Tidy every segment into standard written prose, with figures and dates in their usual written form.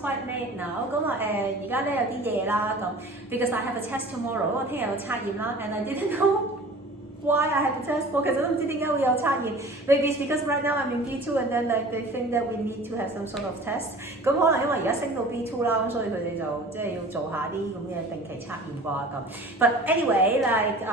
quite late now. 咁而家咧有啲夜啦咁 ，because I have a test tomorrow. 我聽日有測驗啦 ，and I didn't know why I have a test. 我其實都唔知點解會有測驗。Maybe it's because right now I'm in B2 and then like they think that we need to have some sort of test. 咁可能因為而家升到 B2 啦，咁所以佢哋就即係要做下啲咁嘅定期測驗啩咁。But anyway, like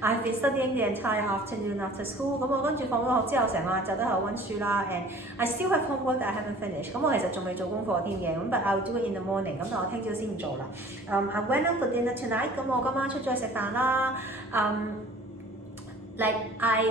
I've been studying the entire afternoon after school. 咁我跟住放咗學之後成晚就都喺度温書啦 ，and I still have homework that I haven't finished. 咁我其實仲未做功課添嘅，咁 but I'll do it in the morning. 咁但我聽朝先做啦。I went out for dinner tonight. 咁我今晚出咗去食飯啦。Like I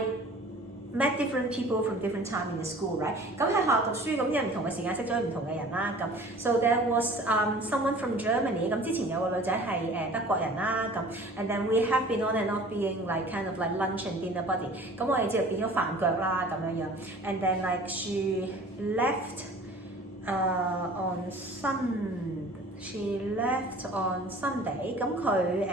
met different people from different time in the school, right? 咁喺學校讀書，咁有唔同嘅時間識咗唔同嘅人啦。咁 so there was someone from Germany. 咁之前有個女仔係德國人啦。咁 and then we have been on and off being like kind of like lunch and dinner buddy. 咁我哋之後變咗飯腳啦咁樣樣。And then like she left on Sunday. 咁佢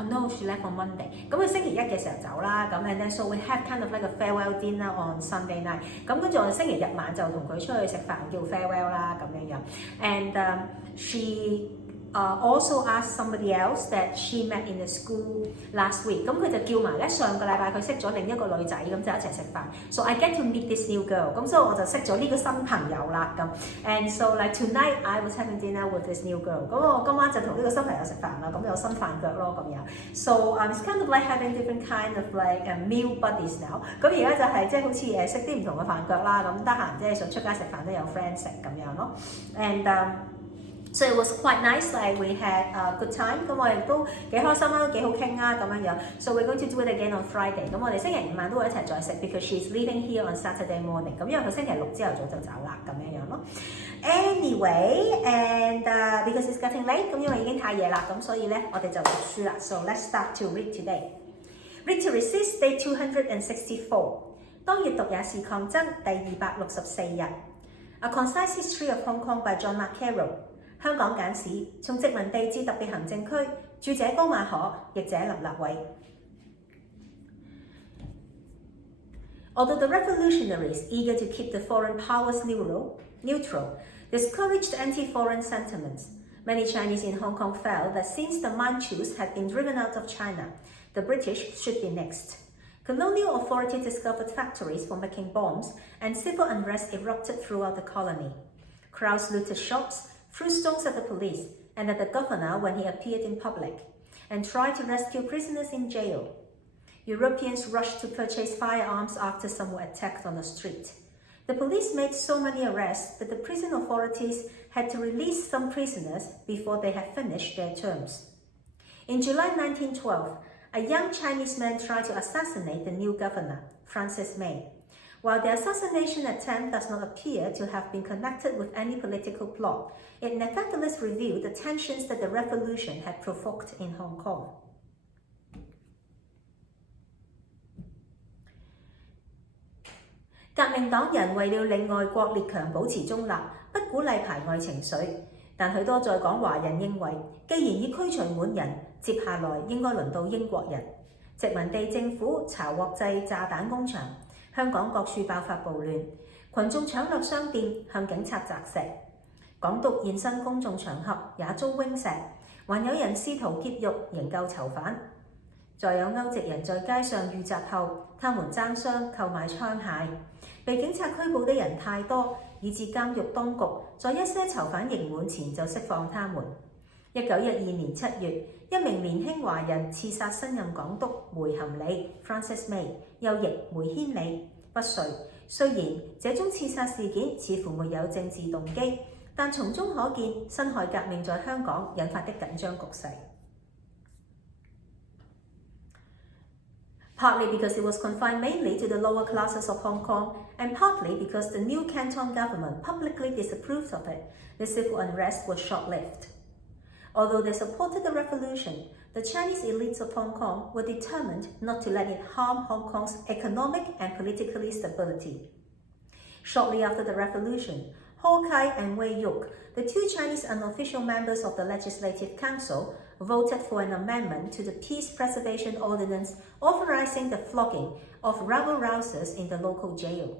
no, she left on Monday. 咁佢星期一嘅時候走啦，咁 and then so we have kind of like a farewell dinner on Sunday night. 咁跟住我哋星期日晚就同佢出去食飯叫 farewell 啦咁樣樣。And she also asked somebody else that she met in the school last week. 咁佢就叫埋咧上個禮拜佢識咗另一個女仔，咁就一齊食飯。So I get to meet this new girl. 咁所以我就識咗呢個新朋友啦咁。And so like tonight I was having dinner with this new girl. 咁我今晚就同呢個新朋友食飯啦，咁有新飯腳咯咁樣。So it's kind of like having different kind of like meal buddies now. 咁而家就係即係好似識啲唔同嘅飯腳啦，咁得閒即係想出街食飯都有 friend 食咁樣咯。And so it was quite nice, like we had a good time. 咁我哋都幾開心啦，幾好傾啊咁樣樣。So we're going to do it again on Friday. 咁我哋星期五晚都會一齊再食 because she's leaving here on Saturday morning. 咁因為佢星期六朝頭早就走啦咁樣樣咯。Anyway, and because it's getting late， 咁因為已經太夜啦，咁所以咧我哋就讀書啦。So let's start to read today. Read to Resist, Day 264. 當閱讀也是抗爭，第264日。A Concise History of Hong Kong by John Carroll. 香港簡史，從殖民地至特別行政區，著者高馬可，譯者林立偉。Although the revolutionaries, eager to keep the foreign powers neutral, discouraged anti-foreign sentiments, many Chinese in Hong Kong felt that since the Manchus had been driven out of China, the British should be next. Colonial authorities discovered factories for making bombs, and civil unrest erupted throughout the colony. Crowds looted shops, threw stones at the police and at the governor when he appeared in public, and tried to rescue prisoners in jail. Europeans rushed to purchase firearms after some were attacked on the street. The police made so many arrests that the prison authorities had to release some prisoners before they had finished their terms. In July 1912, a young Chinese man tried to assassinate the new governor, Francis May. While the assassination attempt does not appear to have been connected with any political plot, it nevertheless revealed the tensions that the revolution had provoked in Hong Kong. 革命黨人為了令外國列強保持中立，不鼓勵排外情緒，但許多在港華人認為，既然已驅除滿人，接下來應該輪到英國人。殖民地政府查獲製炸彈工場。香港各處爆發暴亂，群眾搶掠商店，向警察擲石。港督現身公眾場合也遭扔石，還有人試圖劫獄營救囚犯。再有歐籍人在街上遇襲後，他們爭相購買槍械。被警察拘捕的人太多，以致監獄當局在一些囚犯刑滿前就釋放他們。1912年7月，一名年輕華人刺殺新任港督梅含理 Francis May， 又譯梅軒理不遂。雖然這宗刺殺事件似乎沒有政治動機，但從中可見辛亥革命在香港引發的緊張局勢。Partly because it was confined mainly to the lower classes of Hong Kong, and partly because the new Canton government publicly disapproved of it, the civil unrest was short-lived. Although they supported the revolution, the Chinese elites of Hong Kong were determined not to let it harm Hong Kong's economic and political stability. Shortly after the revolution, Ho Kai and Wei Yuk, the two Chinese unofficial members of the Legislative Council, voted for an amendment to the Peace Preservation Ordinance authorizing the flogging of rabble-rousers in the local jail.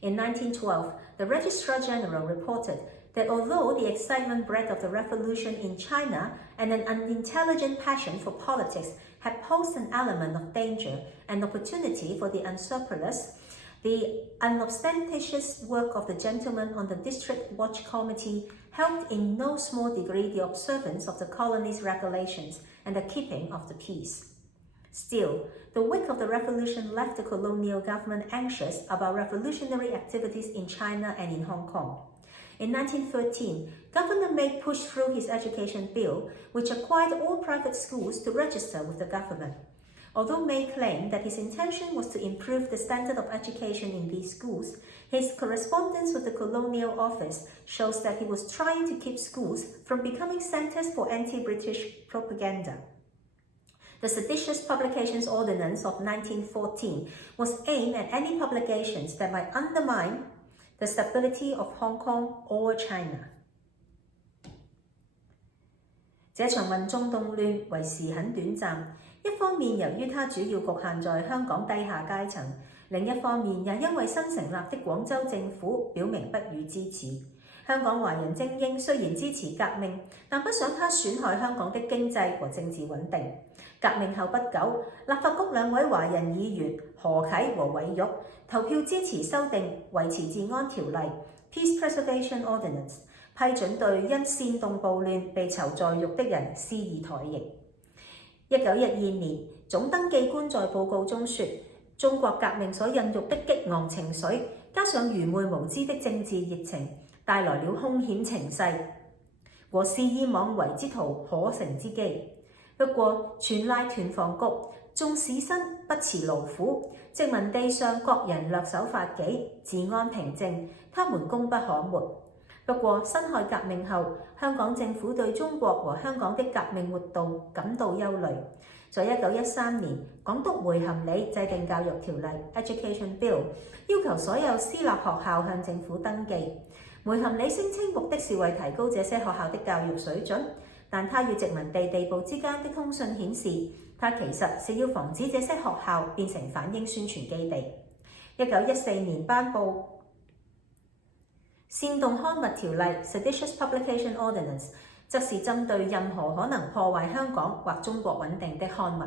In 1912, the Registrar General reported that although the excitement bred of the revolution in China and an unintelligent passion for politics had posed an element of danger and opportunity for the unscrupulous, the unostentatious work of the gentlemen on the District Watch Committee helped in no small degree the observance of the colony's regulations and the keeping of the peace. Still, the wake of the revolution left the colonial government anxious about revolutionary activities in China and in Hong Kong. In 1913, Governor May pushed through his education bill, which required all private schools to register with the government. Although May claimed that his intention was to improve the standard of education in these schools, his correspondence with the Colonial Office shows that he was trying to keep schools from becoming centers for anti-British propaganda. The Seditious Publications Ordinance of 1914 was aimed at any publications that might undermine the stability of Hong Kong or China. 這場民眾動亂為時很短暫，一方面由於它主要局限在香港低下階層，另一方面也因為新成立的廣州政府表明不予支持。香港華人精英雖然支持革命，但不想它損害香港的經濟和政治穩定。革命後不久，立法局兩位華人議員何啟和韋玉投票支持修訂維持治安條例 （Peace Preservation Ordinance）， 批准對因煽動暴亂被囚在獄的人施以台刑。1912年，總登記官在報告中說，中國革命所孕育的激昂情緒，加上愚昧無知的政治熱情，帶來了兇險情勢和肆意妄為之徒可乘之機。不過，全賴團防局，縱使身不辭勞苦，殖民地上各人略守法紀，治安平靜，他們功不可沒。不過，辛亥革命後，香港政府對中國和香港的革命活動感到憂慮。在1913年，港督梅含理制定教育條例 （Education Bill）， 要求所有私立學校向政府登記。梅含理聲稱目的是為提高這些學校的教育水準。但他與殖民地地部之間的通訊顯示，他其實是要防止這些學校變成反英宣傳基地。1914年頒布煽動刊物條例 （Seditious Publication Ordinance）， 則是針對任何可能破壞香港或中國穩定的刊物。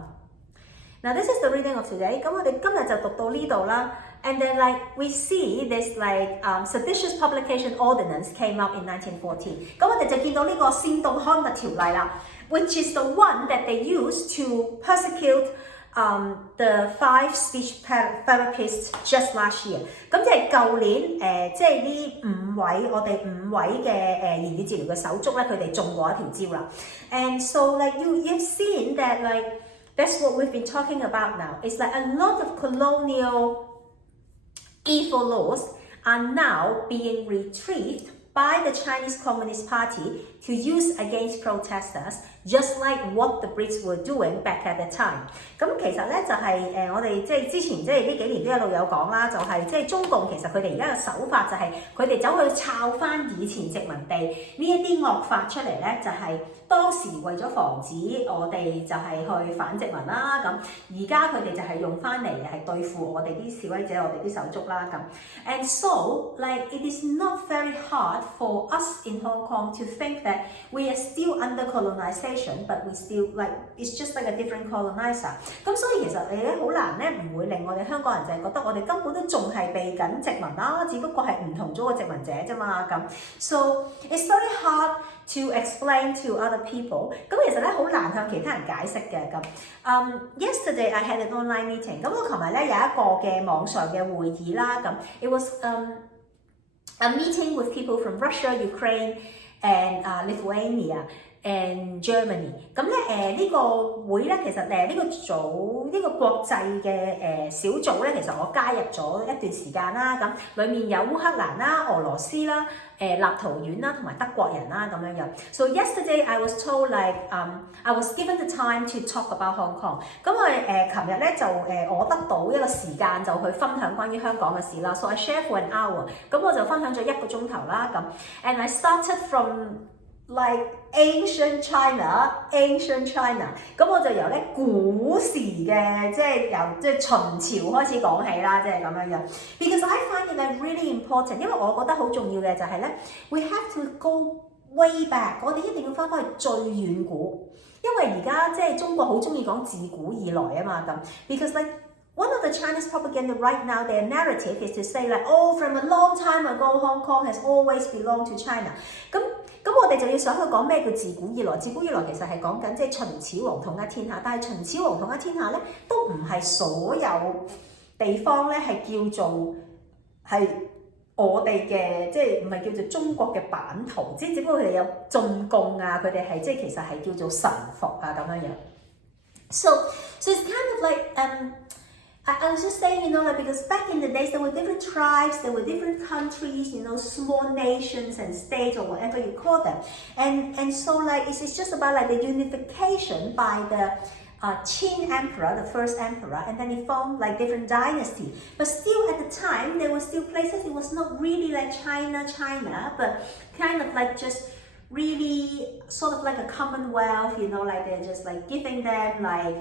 Now this is the reading of today。咁我哋今日就讀到呢度啦。And then we see this seditious publication ordinance came up in 1914。咁我哋就見到呢個煽動刊物條例啦 ，which is the one that they used to persecute the 5 speech therapists just last year。咁即係舊年即係呢我哋5位嘅言語治療嘅手足咧，佢哋中過一條招啦。And so you've seen that that's what we've been talking about now. It's a lot of colonial evil laws are now being retrieved by the Chinese Communist Party to use against protesters, just like what the Brits were doing back at the time。咁其實咧就係我哋即係之前即係呢幾年都一路有講啦，就係即係中共其實佢哋而家嘅手法就係佢哋走去抄翻以前殖民地呢一啲惡法出嚟咧，就係當時為咗防止我哋就係去反殖民啦，咁而家佢哋就係用翻嚟係對付我哋啲示威者、我哋啲手足啦咁。And so it is not very hard for us in Hong Kong to think that we are still under colonization, but we still it's just like a different colonizer。咁所以其實好難咧，唔會令我哋香港人就係覺得我哋根本都仲係被緊殖民啦，只不過係唔同咗個殖民者啫嘛咁。So it's very hard to explain to other people。咁其實咧好難向其他人解釋嘅咁。Yesterday I had an online meeting。咁我琴日咧有一個嘅網上嘅會議啦，咁 it was a meeting with people from Russia, Ukraine, and Lithuania and Germany。咁咧呢個會咧其實呢個國際嘅小組咧，其實我加入咗一段時間啦。咁裡面有烏克蘭啦、俄羅斯啦、立陶宛啦同埋德國人啦咁樣樣。So yesterday I was told I was given the time to talk about Hong Kong。咁我琴日咧就我得到一個時間就去分享關於香港嘅事啦。So I share for an hour。咁我就分享咗1個鐘頭啦咁。And I started from like ancient China， 咁我就由咧古時嘅，即係由秦朝開始講起啦，即係咁樣樣。Because I find it like really important， 因為我覺得好重要嘅就係咧 ，we have to go way back， 我哋一定要翻返去最遠古，因為而家即係中國好中意講自古以來啊嘛咁。Because like one of the Chinese propaganda right now, their narrative is to say like, oh, from a long time ago, Hong Kong has always belonged to China。咁我哋就要想去講咩叫自古以來？自古以來其實係講緊即係秦始皇統一天下，但係秦始皇統一天下咧，都唔係所有地方咧係叫做係我哋嘅，即係唔係叫做中國嘅版圖，即係只不過佢哋有進貢啊，佢哋係即係其實係叫做臣服啊咁樣樣。So it's kind of like I was just saying, you know, like because back in the days there were different tribes, there were different countries, you know, small nations and states or whatever you call them, and so like it's just about like the unification by the Qin emperor, the first emperor, and then it formed like different dynasty. But still at the time there were still places it was not really like China, but kind of like just really sort of like a commonwealth, you know, like they're just like giving them like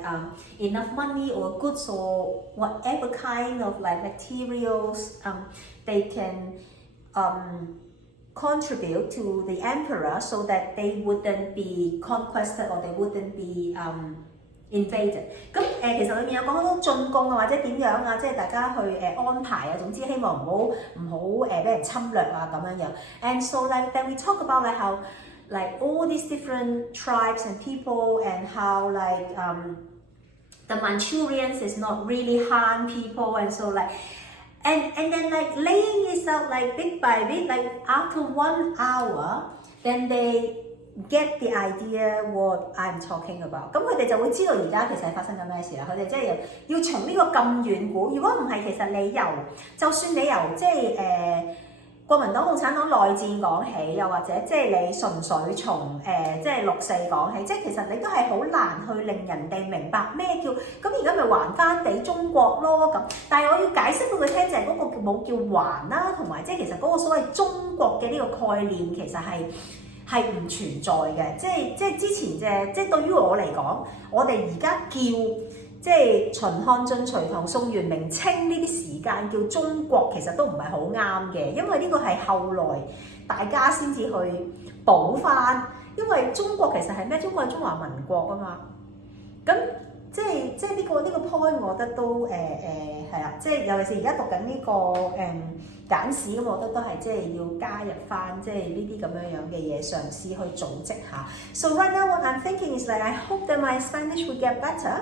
enough money or goods or whatever kind of like materials they can contribute to the emperor so that they wouldn't be conquered or they wouldn't be invaded。咁其實裏面有講好多進貢啊，或者點樣啊，即係大家去安排啊，總之希望唔好俾人侵略啊咁樣樣。And so like then we talk about like how like all these different tribes and people and how like the Manchurians is not really Han people and so like and then like laying this out like bit by bit, like after 1 hour, then they get the idea what I'm talking about。咁佢哋就會知道而家其實係發生緊咩事啦。佢哋即係要從呢個咁遠古，如果唔係，其實你就算你由即係國民黨、共產黨內戰講起，又或者即係你純粹從即係6·4講起，即係其實你都係好難去令人哋明白咩叫咁而家咪還翻俾中國咯咁。但係我要解釋俾佢聽就係嗰個冇叫還啦，同埋即係其實嗰個所謂中國嘅呢個概念其實係唔存在嘅，即係之前即係對於我嚟講，我哋而家叫即係秦漢晉隋唐宋元明清呢啲時間叫中國，其實都唔係好啱嘅，因為呢個係後來大家先至去補翻，因為中國其實係咩？中國係中華民國啊嘛，咁即係呢個 point， 我覺得都係啊，即係尤其是而家讀緊呢個簡史咁，我覺得都係即係要加入翻即係呢啲咁樣嘅嘢，嘗試去組織下。So right now what I'm thinking is like I hope that my Spanish will get better,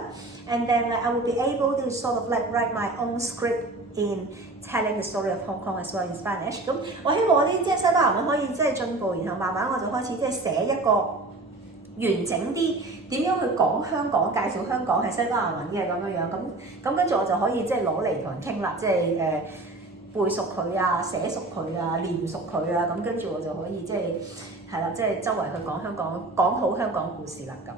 and then like, I will be able to sort of like write my own script in telling the story of Hong Kong as well in Spanish。咁我希望我啲即係西班牙文可以即係進步，然後慢慢我就開始即係寫一個完整啲點樣去講香港，介紹香港係西班牙文嘅咁樣樣。咁跟住我就可以即係攞嚟同人傾啦，即係背熟佢啊，寫熟佢啊，練熟佢啊，咁跟住我就可以即係啦，即係周圍去講香港，講好香港故事啦咁。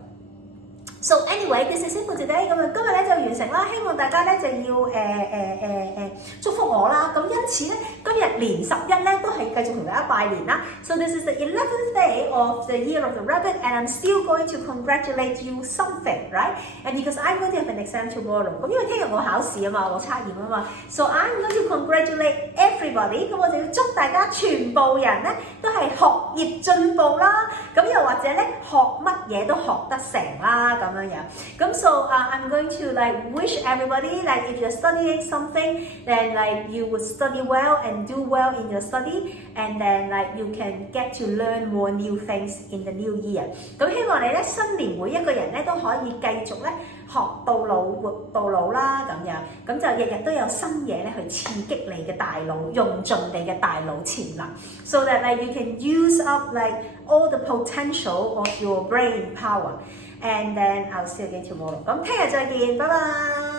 So anyway, this is it for today。咁今日咧就完成啦，希望大家咧就要祝福我啦。咁因此咧，今日年11咧都係繼續同大家拜年啦。So this is the 11th day of the year of the rabbit, and I'm still going to congratulate you something, right? And because I'm going to have an exam tomorrow， 咁因為聽日我考試啊嘛，我測驗啊嘛 ，so I'm going to congratulate everybody。咁我就要祝大家全部人咧都係學業進步啦，咁又或者咧學乜嘢都學得成啦咁。So I'm going to like wish everybody like if you're studying something, then like you would study well and do well in your study, and then like you can get to learn more new things in the new year。咁希望你咧新年每一個人咧都可以繼續咧學到老活到老啦咁樣，咁就日日都有新嘢咧去刺激你嘅大腦，用盡你嘅大腦潛能 ，so that like you can use up like all the potential of your brain power。And then I'll see you again tomorrow。咁聽日再見，拜拜。